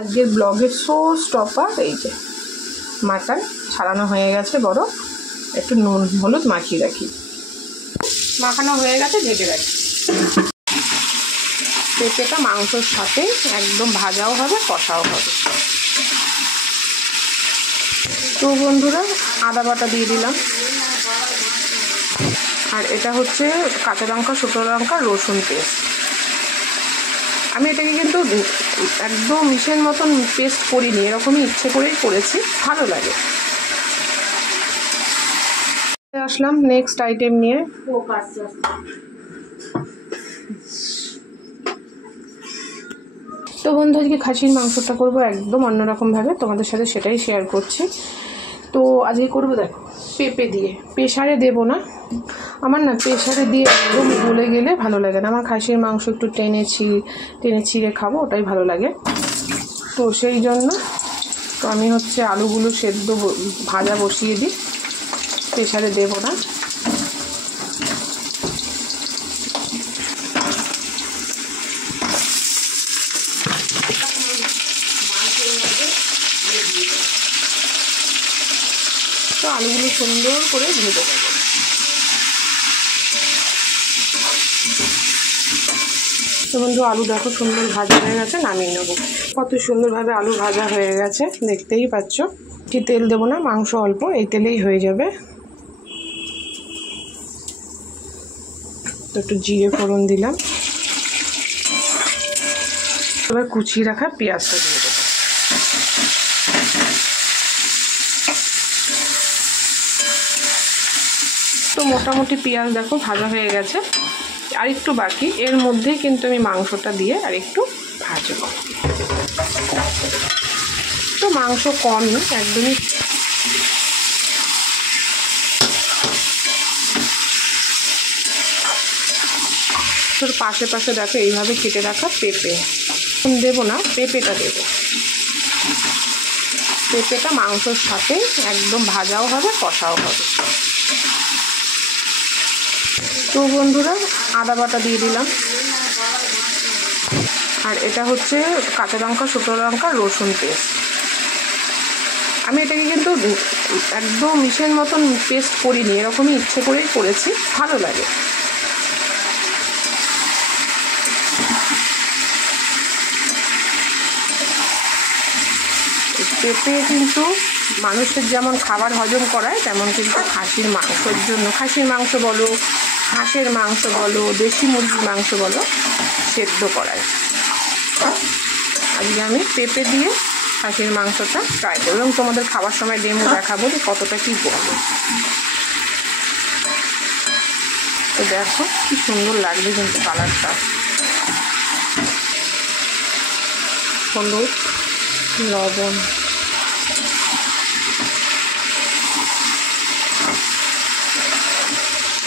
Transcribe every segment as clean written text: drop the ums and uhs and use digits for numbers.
আজকের ব্লগের show stopper এই যে মাটন ছাড়ানো হয়ে গেছে, বরফ একটু নুন হলুদ মাখিয়ে রাখি, মাখানো হয়ে গেছে, ঢেকে রাখি। পেঁপেটা মাংসর সাথে একদম ভাজাও হবে, কষাও হবে। তো বন্ধুরা, আদা বাটা দিয়ে দিলাম, আর এটা হচ্ছে কাঁচা লঙ্কা, শুকনো লঙ্কা, রসুন পেস্ট। আমি এটাকে কিন্তু একদম মিশের মতন পেস্ট করিনি, এরকমই ইচ্ছে করেই করেছি, ভালো লাগে। আসলাম নেক্সট আইটেম নিয়ে। তো বন্ধু, আজকে খাসির মাংসটা করবো একদম অন্যরকমভাবে, তোমাদের সাথে সেটাই শেয়ার করছি। তো আজকে করবো দেখো পেঁপে দিয়ে, প্রেশারে দেবো না, আমার না প্রেশারে দিয়ে একদম গলে গেলে ভালো লাগে না। আমার খাসির মাংস একটু টেনে ছিঁড়ে খাবো, ওটাই ভালো লাগে। তো সেই জন্য তো আমি হচ্ছে আলুগুলো সেদ্ধ ভাজা বসিয়ে দিই, প্রেশারে দেবো না। তো আলুগুলো সুন্দর করে ভেজে দেবো। তো বন্ধু, আলু দেখো সুন্দর ভাজা হয়ে গেছে, নামিয়ে নেবো। কত সুন্দরভাবে আলু ভাজা হয়ে গেছে, দেখতেই পাচ্ছ। কি তেল দেবো না, মাংস অল্প, এই তেলেই হয়ে যাবে। তো একটু জিরে ফোড়ন দিলাম, এবার কুচিয়ে রাখা পেঁয়াজটা দিয়ে দেবো। তো মোটামুটি পেঁয়াজ দেখো ভাজা হয়ে গেছে, আর একটু বাকি। এর মধ্যেই কিন্তু আমি মাংসটা দিয়ে আর একটু ভাজবো। তো মাংস কমই, একদমই। তোর পাশে পাশে দেখো এইভাবে কেটে রাখা পেঁপে দেবো না, পেঁপেটা দেবো। পেঁপেটা মাংসর সাথে একদম ভাজাও হবে, কষাও হবে। তো বন্ধুরা, আদা বাটা দিয়ে দিলাম, আর এটা হচ্ছে কাঁচা লঙ্কা, শুকনো লঙ্কা, রসুন পেস্ট। আমি এটাকে কিন্তু একদম মিশের মতন পেস্ট করিনি, এরকমই ইচ্ছে করেই করেছি, ভালো লাগে। পেঁপে কিন্তু মানুষের যেমন খাবার হজম করায়, তেমন কিন্তু খাসির মাংসের জন্য, খাসির মাংস বলো, হাঁসের মাংস বলো, দেশি মুরগির মাংস বলো, সেদ্ধ করায়। আজকে আমি পেঁপে দিয়ে খাসির মাংসটা ট্রাই করব এবং তোমাদের খাবার সময় ডেমো দেখাবো যে কতটা কী বলবো। তো দেখো কি সুন্দর লাগবে কিন্তু কালারটা, হলুদ, লবণ,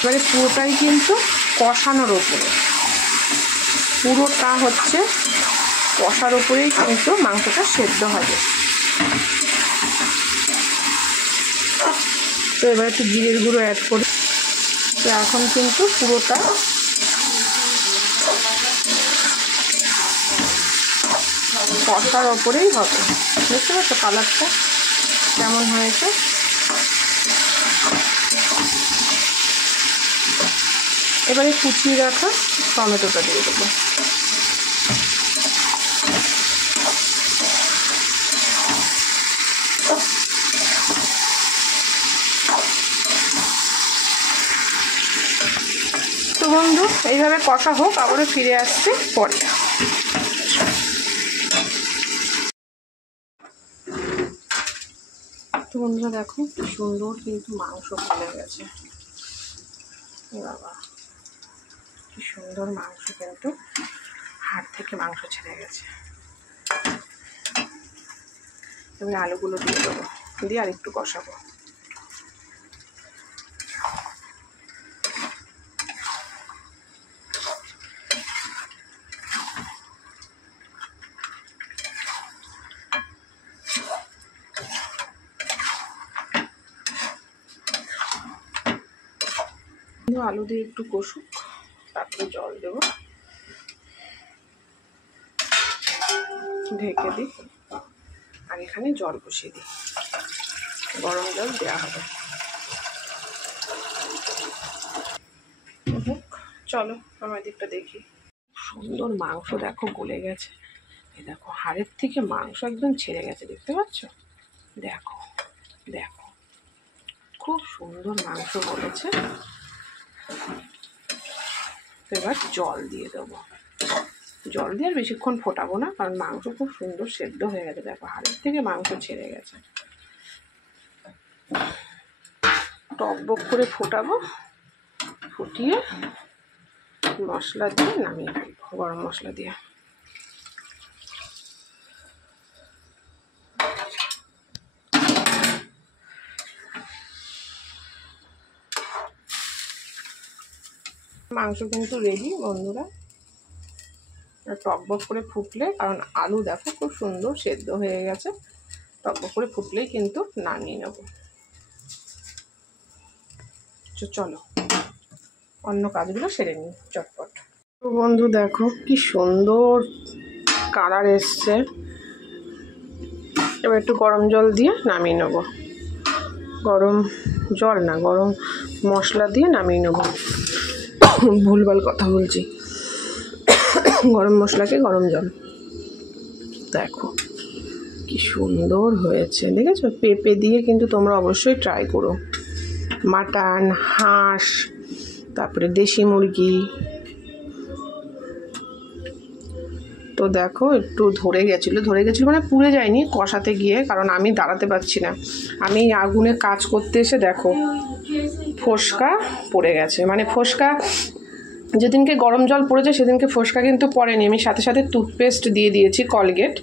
এবারে পুরোটাই কিন্তু কষানোর ওপরে, পুরোটা হচ্ছে কষার ওপরেই কিন্তু মাংসটা সেদ্ধ হবে। তো এবার একটু জিরের গুঁড়ো অ্যাড করি। তো এখন কিন্তু পুরোটা কষার ওপরেই হবে। দেখতে পাচ্ছ কালারটা কেমন হয়েছে? এবারে কুচিয়ে রাখা টমেটোটা দিয়ে দেবো। তো বন্ধু, এইভাবে কষা হোক, আবারও ফিরে আসছে পরে। তো বন্ধুরা দেখো কি সুন্দর কিন্তু মাংস ফুলে গেছে, বাবা কি সুন্দর মাংস, কিন্তু হাড় থেকে মাংস ছেড়ে গেছে। এবার আলুগুলো দিয়ে দেবো, দিয়ে আর একটু কষাবো। আলু দিয়ে একটু কষুক, তারপরে জল দেবো, ঢেকে দিই। আর এখানে জল বসিয়ে দিই, গরম জল দেওয়া হবে। চলো আমার দিকটা দেখি। সুন্দর মাংস দেখো গলে গেছে, এই দেখো হাড়ের থেকে মাংস একদম ছেড়ে গেছে, দেখতে পাচ্ছ? দেখো দেখো খুব সুন্দর মাংস গলেছে। এবার জল দিয়ে দেবো, জল দিয়ে আর বেশিক্ষণ ফোটাবো না, কারণ মাংস খুব সুন্দর সেদ্ধ হয়ে গেছে। দেখো হাড়ের থেকে মাংস ছেড়ে গেছে। টকবক করে ফোটাবো, ফুটিয়ে মশলা দিয়ে নামিয়ে ফেলবো, গরম মশলা দিয়ে। মাংস কিন্তু রেডি বন্ধুরা। টকবক করে ফুটলে, কারণ আলু দেখো খুব সুন্দর সেদ্ধ হয়ে গেছে, টকবক করে ফুটলেই কিন্তু নামিয়ে নেব। চলো অন্য কাজগুলো সেরে নিই চটপট। তো বন্ধু দেখো কি সুন্দর কালার এসছে। এবার একটু গরম জল দিয়ে নামিয়ে নেব, গরম জল না, গরম মশলা দিয়ে নামিয়ে নেব। ভুলভাল কথা বলছি, গরম মশলাকে গরম জল। দেখো কি সুন্দর হয়েছে, দেখেছো? পেঁপে দিয়ে কিন্তু তোমরা অবশ্যই ট্রাই করো। মাটন, হাঁস, তারপরে দেশি মুরগি। তো দেখো একটু ধরে গেছিলো মানে পুড়ে যায়নি কষাতে গিয়ে, কারণ আমি দাঁড়াতে পারছি না। আমি আগুনে কাজ করতে এসে দেখো ফোসকা পড়ে গেছে, মানে ফোসকা যেদিনকে গরম জল পড়েছে সেদিনকে ফোসকা কিন্তু পড়েনি, আমি সাথে সাথে টুথপেস্ট দিয়ে দিয়েছি, কলগেট।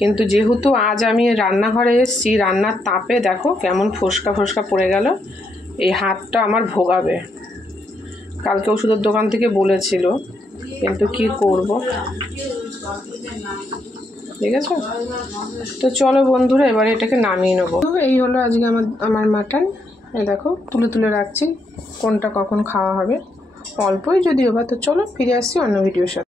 কিন্তু যেহেতু আজ আমি রান্নাঘরে এসেছি, রান্নার তাপে দেখো কেমন ফোসকা ফোসকা পড়ে গেল। এই হাতটা আমার ভোগাবে। কালকে ওষুধের দোকান থেকে বলেছিল, কিন্তু কি করব, ঠিক আছে? তো চলো বন্ধুরা এবারে এটাকে নামিয়ে নেবো। এই হলো আজকে আমার মাটন। এই দেখো তুলে তুলে রাখছি, কোনটা কখন খাওয়া হবে, অল্পই যদিও বা। তো চলো ফিরে আসছি অন্য ভিডিওর সাথে।